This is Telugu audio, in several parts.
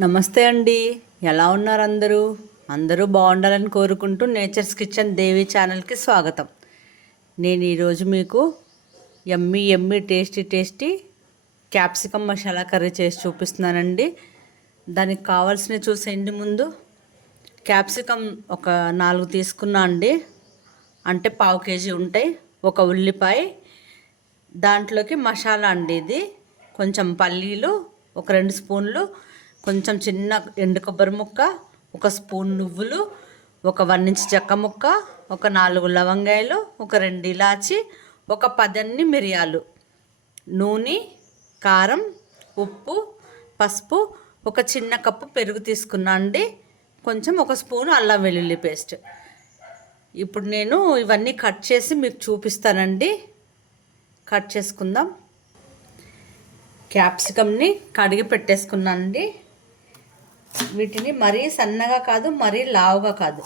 నమస్తే అండి. ఎలా ఉన్నారు అందరూ? అందరూ బాగుండాలని కోరుకుంటూ నేచర్స్ కిచెన్ దేవి ఛానల్కి స్వాగతం. నేను ఈరోజు మీకు yummy yummy tasty tasty capsicum masala curry చేసి చూపిస్తున్నానండి. దానికి కావాల్సినవి చూసేయండి ముందు. క్యాప్సికమ్ ఒక నాలుగు తీసుకున్నా అండి. అంటే పావు కేజీ ఉంటాయి. ఒక ఉల్లిపాయ. దాంట్లోకి మసాలా అండి ఇది. కొంచెం పల్లీలు ఒక రెండు స్పూన్లు కొంచెం చిన్న ఎండు కొబ్బరి ముక్క ఒక స్పూన్ నువ్వులు ఒక వన్ ఇంచ్ చెక్క ముక్క ఒక నాలుగు లవంగాయలు ఒక రెండు ఇలాచి ఒక పదన్ని మిరియాలు నూనె కారం ఉప్పు పసుపు ఒక చిన్న కప్పు పెరుగు తీసుకున్నా అండి. కొంచెం ఒక స్పూన్ అల్లం వెల్లుల్లి పేస్ట్. ఇప్పుడు నేను ఇవన్నీ కట్ చేసి మీకు చూపిస్తానండి. కట్ చేసుకుందాం. క్యాప్సికమ్ని కడిగి పెట్టేసుకున్నానండి వీటిని మరీ సన్నగా కాదు మరీ లావుగా కాదు.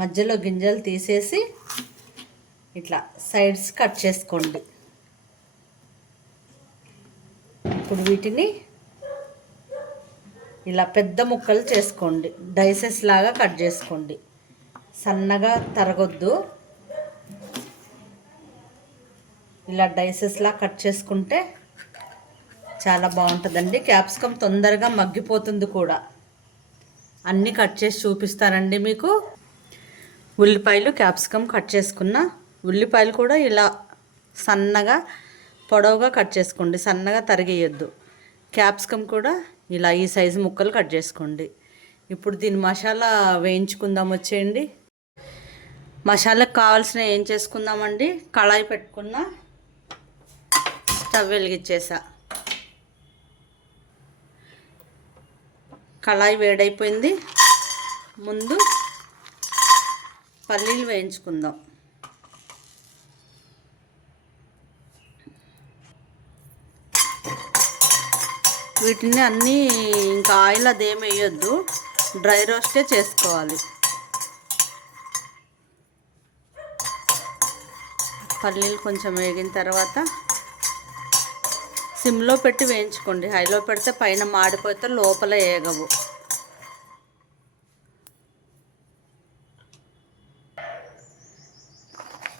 మధ్యలో గింజలు తీసేసి ఇట్లా సైడ్స్ కట్ చేసుకోండి. ఇప్పుడు వీటిని ఇలా పెద్ద ముక్కలు చేసుకోండి. డైసెస్ లాగా కట్ చేసుకోండి. సన్నగా తరగొద్దు. ఇలా డైసెస్లా కట్ చేసుకుంటే చాలా బాగుంటుందండి. క్యాప్సికమ్ తొందరగా మగ్గిపోతుంది కూడా. అన్నీ కట్ చేసి చూపిస్తానండి మీకు. ఉల్లిపాయలు క్యాప్సికమ్ కట్ చేసుకున్న ఉల్లిపాయలు కూడా ఇలా సన్నగా పొడవుగా కట్ చేసుకోండి. సన్నగా తరిగేయొద్దు. క్యాప్సికమ్ కూడా ఇలా ఈ సైజు ముక్కలు కట్ చేసుకోండి. ఇప్పుడు దీని మసాలా వేయించుకుందాం వచ్చేయండి. మసాలాకు కావాల్సిన ఏం చేసుకుందామండి? కళాయి పెట్టుకున్న స్టవ్ వెలిగించేసా. కళాయి వేడైపోయింది. ముందు పల్లీలు వేయించుకుందాం. వీటిని అన్నీ ఇంకా ఆయిల్ అదేం వేయొద్దు. డ్రై రోస్టే చేసుకోవాలి. పల్లీలు కొంచెం వేగిన తర్వాత సిమ్లో పెట్టి వేయించుకోండి. హైలో పెడితే పైన మాడిపోతే లోపల ఏగవు.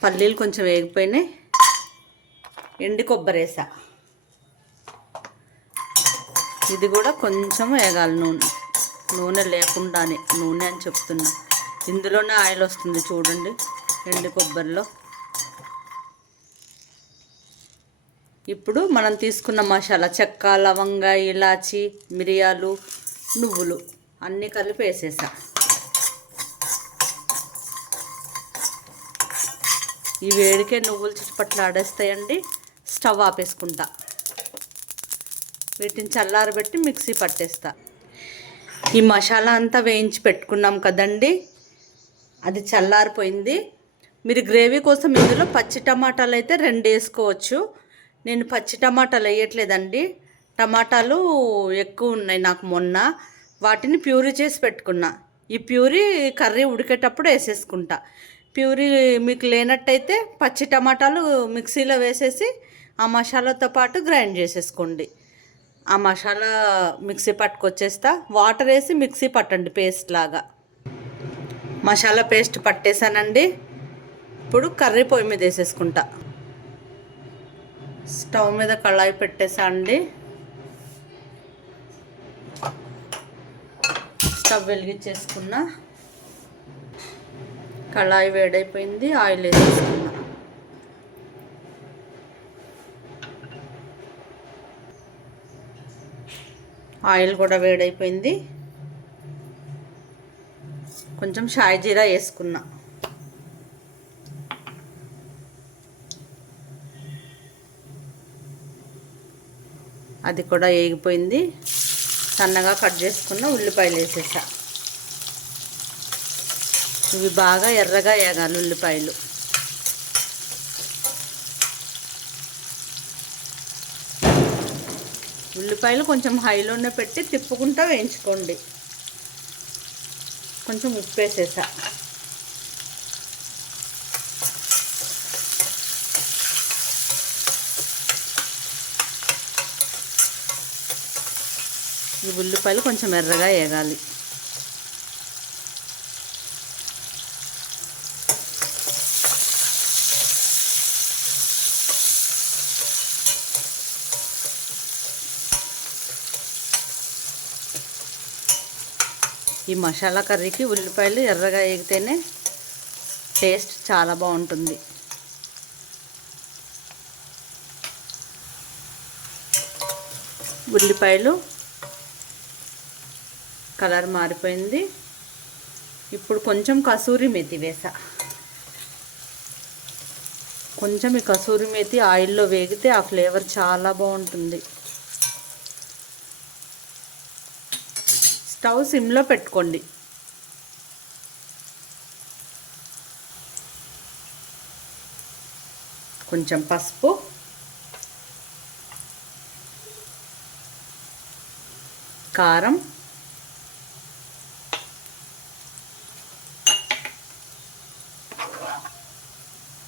పల్లీలు కొంచెం వేగిపోయినాయి. ఎండి కొబ్బరి వేసా. ఇది కూడా కొంచెం వేగాలి నూనె. నూనె లేకుండానే నూనె అని చెప్తున్నా. ఇందులోనే ఆయిల్ వస్తుంది చూడండి ఎండి కొబ్బరిలో. ఇప్పుడు మనం తీసుకున్న మసాలా చెక్క లవంగ ఇలాచి మిరియాలు నువ్వులు అన్నీ కలిపి వేసేసా. ఈ వేడికే నువ్వులు చుట్టుపట్ల ఆడేస్తాయండి. స్టవ్ ఆపేసుకుంటా. వీటిని చల్లారబెట్టి మిక్సీ పట్టేస్తా. ఈ మసాలా అంతా వేయించి పెట్టుకున్నాం కదండి. అది చల్లారిపోయింది. మీరు గ్రేవీ కోసం ఇందులో పచ్చి టమాటాలు అయితే రెండు వేసుకోవచ్చు. నేను పచ్చి టమాటాలు వేయట్లేదండి. టమాటాలు ఎక్కువ ఉన్నాయి నాకు మొన్న. వాటిని ప్యూరీ చేసి పెట్టుకున్నా. ఈ ప్యూరీ కర్రీ ఉడికేటప్పుడు వేసేసుకుంటా. ప్యూరీ మీకు లేనట్టయితే పచ్చి టమాటాలు మిక్సీలో వేసేసి ఆ మసాలాతో పాటు గ్రైండ్ చేసేసుకోండి. ఆ మసాలా మిక్సీ పట్టుకొచ్చేస్తా. వాటర్ వేసి మిక్సీ పట్టండి పేస్ట్ లాగా. మసాలా పేస్ట్ పట్టేశానండి ఇప్పుడు కర్రీ పొయ్యి మీద వేసేసుకుంటా. స్టవ్ మీద కళాయి పెట్టేసా అండి. స్టవ్ వెలిగించేసుకున్నా. కళాయి వేడైపోయింది ఆయిల్ వేసేసుకున్నా. ఆయిల్ కూడా వేడైపోయింది. కొంచెం షాయి జీరా వేసుకున్నా. అది కూడా వేగిపోయింది. సన్నగా కట్ చేసుకున్న ఉల్లిపాయలు వేసేసా. ఇవి బాగా ఎర్రగా వేగాలి ఉల్లిపాయలు. ఉల్లిపాయలు కొంచెం హైలోనే పెట్టి తిప్పుకుంటా వేయించుకోండి. కొంచెం ఉప్పు వేసేసా. ఈ ఉల్లిపాయలు కొంచెం ఎర్రగా వేగాలి. ఈ మసాలా కర్రీకి ఉల్లిపాయలు ఎర్రగా వేగితేనే టేస్ట్ చాలా బాగుంటుంది. ఉల్లిపాయలు కలర్ మారిపోయింది. ఇప్పుడు కొంచెం కసూరి మెతి వేసా. కొంచెం ఈ కసూరి మేతి ఆయిల్లో వేగితే ఆ ఫ్లేవర్ చాలా బాగుంటుంది. స్టవ్ సిమ్లో పెట్టుకోండి. కొంచెం పసుపు. కారం.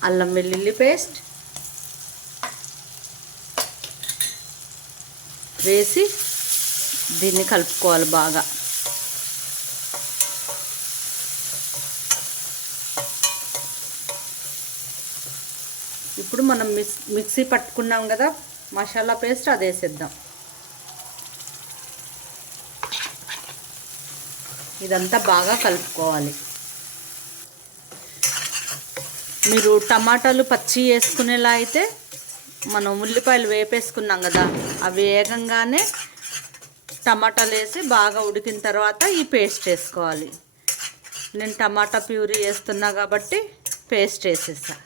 అల్లం వెల్లుల్లి పేస్ట్ వేసి దీన్ని కలుపుకోవాలి బాగా. ఇప్పుడు మనం మిక్స్ మిక్సీ పట్టుకున్నాం కదా మసాలా పేస్ట్ అది వేసేద్దాం. ఇదంతా బాగా కలుపుకోవాలి. మీరు టమాటాలు పచ్చి వేసుకునేలా అయితే మనం ఉల్లిపాయలు వేపేసుకున్నాం కదా అవి వేగంగానే టమాటాలు వేసి బాగా ఉడికిన తర్వాత ఈ పేస్ట్ వేసుకోవాలి. నేను టమాటా ప్యూరీ వేస్తున్నా కాబట్టి పేస్ట్ వేసేసా.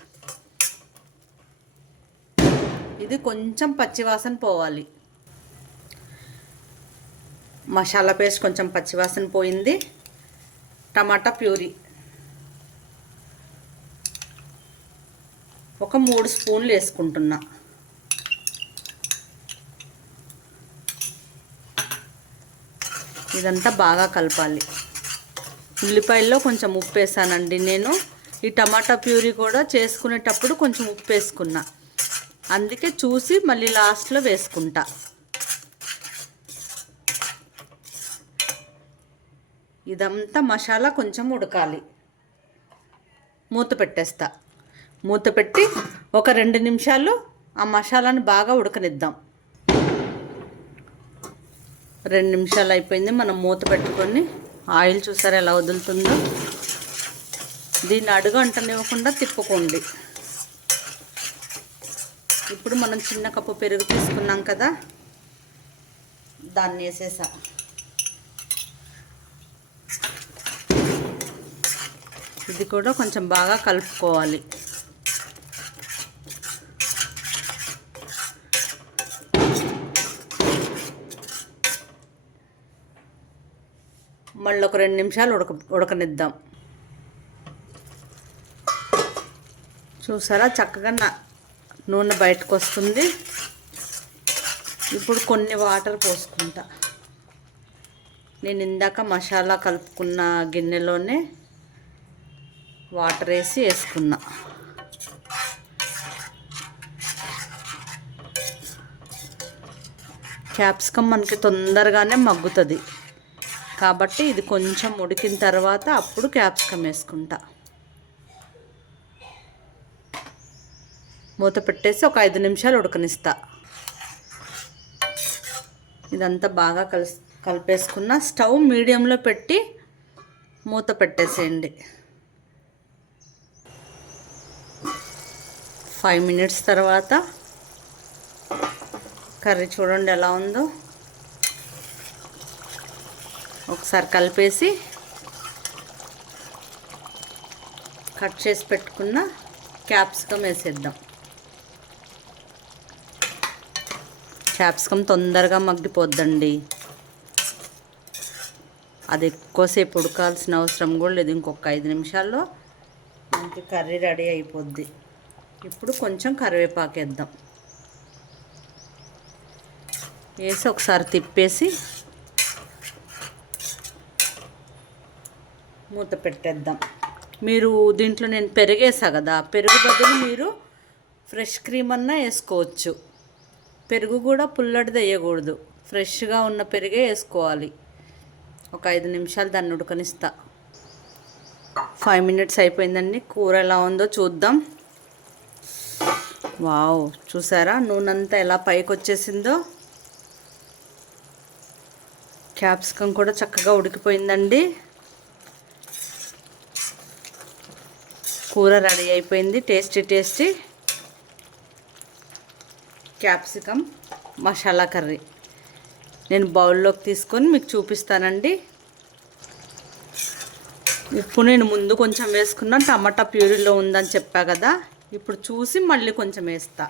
ఇది కొంచెం పచ్చివాసన పోవాలి. మసాలా పేస్ట్ కొంచెం పచ్చివాసన పోయింది. Tomato puree. ఒక మూడు స్పూన్లు వేసుకుంటున్నా. ఇదంతా బాగా కలపాలి. ఉల్లిపాయల్లో కొంచెం ఉప్పు వేసానండి నేను. ఈ టమాటా ప్యూరీ కూడా చేసుకునేటప్పుడు కొంచెం ఉప్పు వేసుకున్నా. అందుకే చూసి మళ్ళీ లాస్ట్లో వేసుకుంటా. ఇదంతా మసాలా కొంచెం ఉడకాలి. మూత పెట్టేస్తా. మూత పెట్టి ఒక రెండు నిమిషాలు ఆ మసాలాని బాగా ఉడకనిద్దాం. రెండు నిమిషాలు అయిపోయింది మనం మూత పెట్టుకొని ఆయిల్ చూసారా ఎలా వదులుతుందో? దీన్ని అడుగు అంటనివ్వకుండా తిప్పుకోండి. ఇప్పుడు మనం చిన్న కప్పు పెరుగు తీసుకున్నాం కదా దాన్ని వేసేసా. ఇది కూడా కొంచెం బాగా కలుపుకోవాలి. మళ్ళీ ఒక రెండు నిమిషాలు ఉడక ఉడకనిద్దాం. చూసారా? చక్కగా నా నూనె బయటకు వస్తుంది ఇప్పుడు కొన్ని వాటర్ పోసుకుంటా. నేను ఇందాక మసాలా కలుపుకున్న గిన్నెలోనే వాటర్ వేసి వేసుకున్నా. క్యాప్సికమ్ మనకి తొందరగానే మగ్గుతుంది. కాబట్టి ఇది కొంచెం ఉడికిన తర్వాత అప్పుడు క్యాప్సికమ్ వేసుకుంటా. మూత పెట్టేసి ఒక ఐదు నిమిషాలు ఉడకనిస్తా. ఇదంతా బాగా కలిసి కలిపేసుకున్న స్టవ్ మీడియంలో పెట్టి మూత పెట్టేసేయండి. ఫైవ్ మినిట్స్ తర్వాత కర్రీ చూడండి ఎలా ఉందో. ఒకసారి కలిపేసి కట్ చేసి పెట్టుకున్న క్యాప్సికమ్ వేసేద్దాం. క్యాప్సికమ్ తొందరగా మగ్గిపోద్దండి. అది ఎక్కువసేపు ఉడకాల్సిన అవసరం కూడా లేదు. ఇంకొక ఐదు నిమిషాల్లో మనకి కర్రీ రెడీ అయిపోద్ది. ఇప్పుడు కొంచెం కరివేపాకు వేద్దాం. వేసి ఒకసారి తిప్పేసి మూత పెట్టేద్దాం. మీరు దీంట్లో నేను పెరిగేసా కదా పెరుగు బదులు మీరు ఫ్రెష్ క్రీమ్ అన్నా వేసుకోవచ్చు. పెరుగు కూడా పుల్లటిది వేయకూడదు. ఫ్రెష్గా ఉన్న పెరిగే వేసుకోవాలి. ఒక ఐదు నిమిషాలు దాన్ని ఉడకనిస్తా. ఫైవ్ మినిట్స్ అయిపోయిందండి. కూర ఎలా ఉందో చూద్దాం. వావ్ చూసారా? నూనె అంతా ఎలా పైకి వచ్చేసిందో. క్యాప్సికమ్ కూడా చక్కగా ఉడికిపోయిందండి. కూర రెడీ అయిపోయింది. Tasty tasty capsicum masala curry. నేను బౌల్లోకి తీసుకొని మీకు చూపిస్తానండి. ఉప్పు నేను ముందు కొంచెం వేసుకున్నా టమాటా ప్యూరీలో ఉందని చెప్పా కదా. ఇప్పుడు చూసి మళ్ళీ కొంచెం వేస్తా.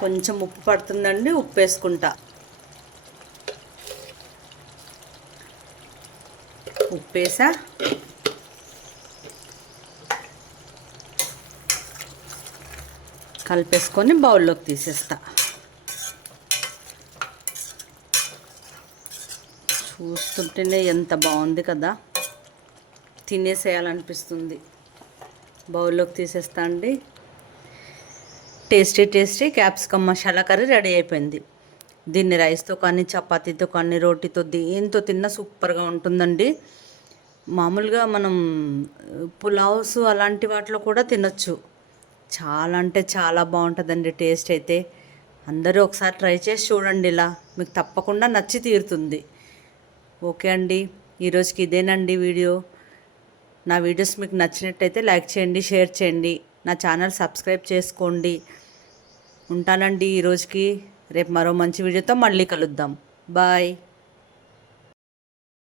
కొంచెం ఉప్పు పడుతుందండి ఉప్పు వేసుకుంటా. ఉప్పు వేసా కలిపేసుకొని బౌల్లోకి తీసేస్తా. చూస్తుంటేనే ఎంత బాగుంది కదా. తినేసేయాలనిపిస్తుంది. బౌల్లోకి తీసేస్తా అండి. Tasty tasty capsicum masala curry ready అయిపోయింది. దీన్ని రైస్తో కానీ చపాతీతో కానీ రోటీతో దేంతో తిన్నా సూపర్గా ఉంటుందండి. మామూలుగా మనం పులావ్స్ అలాంటి వాటిలో కూడా తినొచ్చు. చాలా అంటే చాలా బాగుంటుందండి టేస్ట్ అయితే. అందరూ ఒకసారి ట్రై చేసి చూడండి ఇలా. మీకు తప్పకుండా నచ్చి తీరుతుంది. ఓకే అండి. ఈరోజుకి ఇదేనండి వీడియో. నా వీడియోస్ మీకు నచ్చినట్టయితే లైక్ చేయండి షేర్ చేయండి. నా ఛానల్ సబ్స్క్రైబ్ చేసుకోండి. ఉంటానండి ఈరోజుకి రేపు మరో మంచి వీడియోతో మళ్ళీ కలుద్దాం. బాయ్.